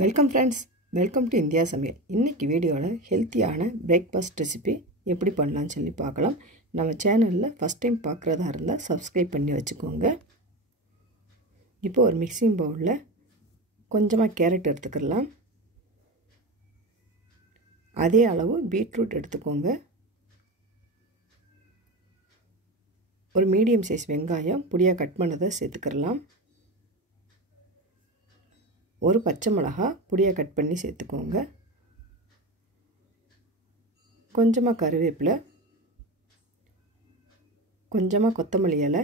Welcome friends, welcome to India சமையல். இன்றைக்கி வீடியோவில் ஹெல்த்தியான பிரேக்ஃபாஸ்ட் ரெசிபி எப்படி பண்ணலான்னு சொல்லி பார்க்கலாம். நம்ம சேனலில் ஃபஸ்ட் டைம் பார்க்குறதா இருந்தால் சப்ஸ்கிரைப் பண்ணி வச்சுக்கோங்க. இப்போ ஒரு மிக்சிங் பவுலில் கொஞ்சமாக கேரட் எடுத்துக்கலாம். அதே அளவு பீட்ரூட் எடுத்துக்கோங்க. ஒரு மீடியம் சைஸ் வெங்காயம் பொடியாக கட் பண்ணதை சேர்த்துக்கலாம். ஒரு பச்சை மிளகாய் பொடியாக கட் பண்ணி சேர்த்துக்கோங்க. கொஞ்சமாக கருவேப்பிலை, கொஞ்சமாக கொத்தமல்லி இலை,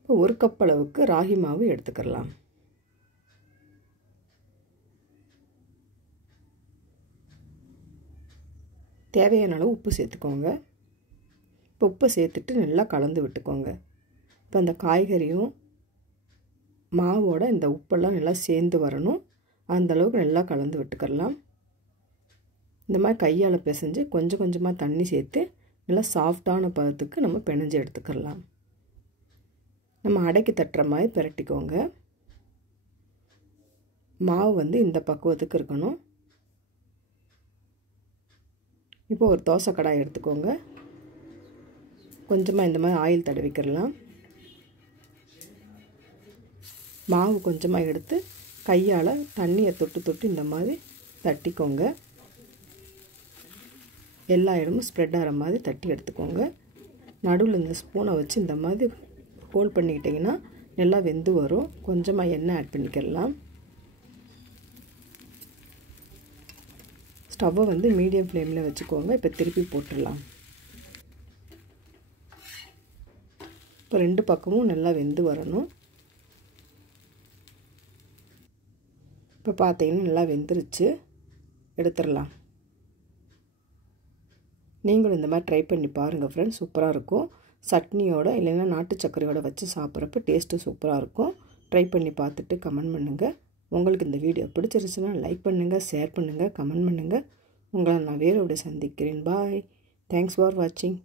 இப்போ ஒரு கப் அளவுக்கு ராகி மாவு எடுத்துக்கலாம். தேவையான அளவு உப்பு சேர்த்துக்கோங்க. இப்போ உப்பை சேர்த்துட்டு நல்லா கலந்து விட்டுக்கோங்க. இப்போ அந்த காய்கறியும் மாவோட இந்த உப்பெல்லாம் நல்லா சேர்ந்து வரணும். அந்தளவுக்கு நல்லா கலந்து விட்டுக்கலாம். இந்த மாதிரி கையால் பிசைஞ்சு கொஞ்சம் கொஞ்சமாக தண்ணி சேர்த்து நல்லா சாஃப்டான பதத்துக்கு நம்ம பிணைஞ்சு எடுத்துக்கலாம். நம்ம அடைக்கி தட்டுற மாதிரி பிரட்டிக்கோங்க. மாவு இந்த பக்குவத்துக்கு இருக்கணும். இப்போ ஒரு தோசை கடாய் எடுத்துக்கோங்க. கொஞ்சமாக இந்த மாதிரி ஆயில் தடவிக்கிறலாம். மாவு கொஞ்சமாக எடுத்து கையால் தண்ணியை தொட்டு தொட்டு இந்த மாதிரி தட்டிக்கோங்க. எல்லா இடமும் ஸ்ப்ரெட் ஆகிற மாதிரி தட்டி எடுத்துக்கோங்க. நடுவில் இந்த ஸ்பூனை வச்சு இந்த மாதிரி ஹோல்ட் பண்ணிக்கிட்டிங்கன்னா நல்லா வெந்து வரும். கொஞ்சமாக எண்ணெய் ஆட் பண்ணிக்கிறலாம். ஸ்டவ்வை மீடியம் ஃப்ளேமில் வச்சுக்கோங்க. இப்போ திருப்பி போட்டுடலாம். இப்போ ரெண்டு பக்கமும் நல்லா வெந்து வரணும். இப்போ பார்த்தீங்கன்னா நல்லா வெந்துருச்சு. எடுத்துடலாம். நீங்களும் இந்த மாதிரி ட்ரை பண்ணி பாருங்கள் ஃப்ரெண்ட்ஸ். சூப்பராக இருக்கும். சட்னியோட இல்லைன்னா நாட்டு சர்க்கரையோட வச்சு சாப்பிட்றப்ப டேஸ்ட்டு சூப்பராக இருக்கும். ட்ரை பண்ணி பார்த்துட்டு கமெண்ட் பண்ணுங்கள். உங்களுக்கு இந்த வீடியோ பிடிச்சிருச்சுன்னா லைக் பண்ணுங்கள், ஷேர் பண்ணுங்கள், கமெண்ட் பண்ணுங்கள். உங்களை நான் வேறோட சந்திக்கிறேன். பாய். தேங்க்ஸ் ஃபார் வாட்சிங்.